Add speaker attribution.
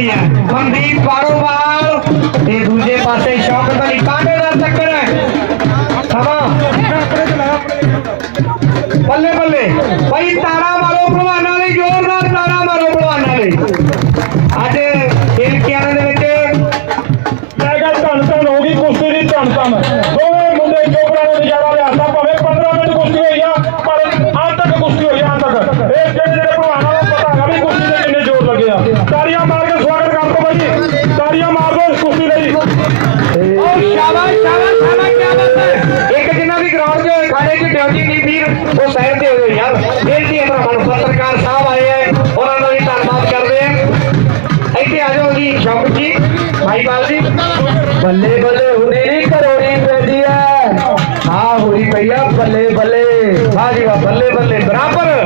Speaker 1: ਰਹੀ ਹੈ। ਮਨਦੀਪ ਕਾਰੋਬਾਰ ਤੇ ਦੂਜੇ ਪਾਸੇ ਸ਼ੌਕਤ ਅਲੀ ਕਾਂਡੇ ਦਾ ਟੱਕਰ ਹੈ। ਸਮਾਂ। ਬੱਲੇ ਬੱਲੇ। ਭਾਈ ਤਾਰਾ ਮਾਰੋ ਭਲਵਾਨਾਂ ਲਈ ਜ਼ੋਰਦਾਰ ਤਾਰਾ ਮਾਰੋ ਭਲਵਾਨਾਂ ਲਈ ਅੱਜ ਖੇਡ ਕਿਆਰੇ ਦੇ ਵਿੱਚ ਮੈਂ ਗੱਲ ਧੰਨ ਧੰਨ ਹੋ ਗਈ ਕੁਸ਼ਤੀ ਦੀ ਧੰਨ ਧੰਨ ਦੋਵੇਂ ਮੁੰਡੇ ਚੋਪੜਾ ਨੂੰ ਨਜ਼ਾਰਾ ਲਿਆਤਾ
Speaker 2: ਭਾਵੇਂ 15 ਸ਼ਾਬਾਸ਼ ਸ਼ਾਬਾਸ਼ ਸ਼ਾਬਾਸ਼ ਕੀ ਬਾਤ ਹੈ। ਇੱਕ ਜਿੰਨਾ ਵੀ ਗਰਾਊਂਡ 'ਚ ਖਾਣੇ ਦੀ ਡਿਊਟੀ ਨਹੀਂ ਵੀਰ, ਉਹ ਸਾਈਡ ਤੇ ਹੋ ਜਾਓ ਯਾਰ। ਬੇਨਤੀ ਹੈ ਭਰਾਵਾਂ ਪੱਤਰਕਾਰ ਸਾਹਿਬ ਆਏ ਹੈ, ਉਹਨਾਂ ਦਾ ਵੀ ਧੰਨਵਾਦ ਕਰਦੇ ਹਾਂ। ਇੱਥੇ ਆ ਜਾਓ ਜੀ, ਸ਼ੌਕ ਜੀ, ਭਾਈ ਜੀ। ਬੱਲੇ ਬੱਲੇ ਹੁੰਦੀ ਨਹੀਂ ਕਰੋੜੀ ਪੈਂਦੀ ਹੈ। ਹਾਂ ਹੋਈ ਪਈਆ ਬੱਲੇ ਬੱਲੇ। ਵਾਹ ਜੀ ਬੱਲੇ ਬੱਲੇ, ਬਰਾਬਰ।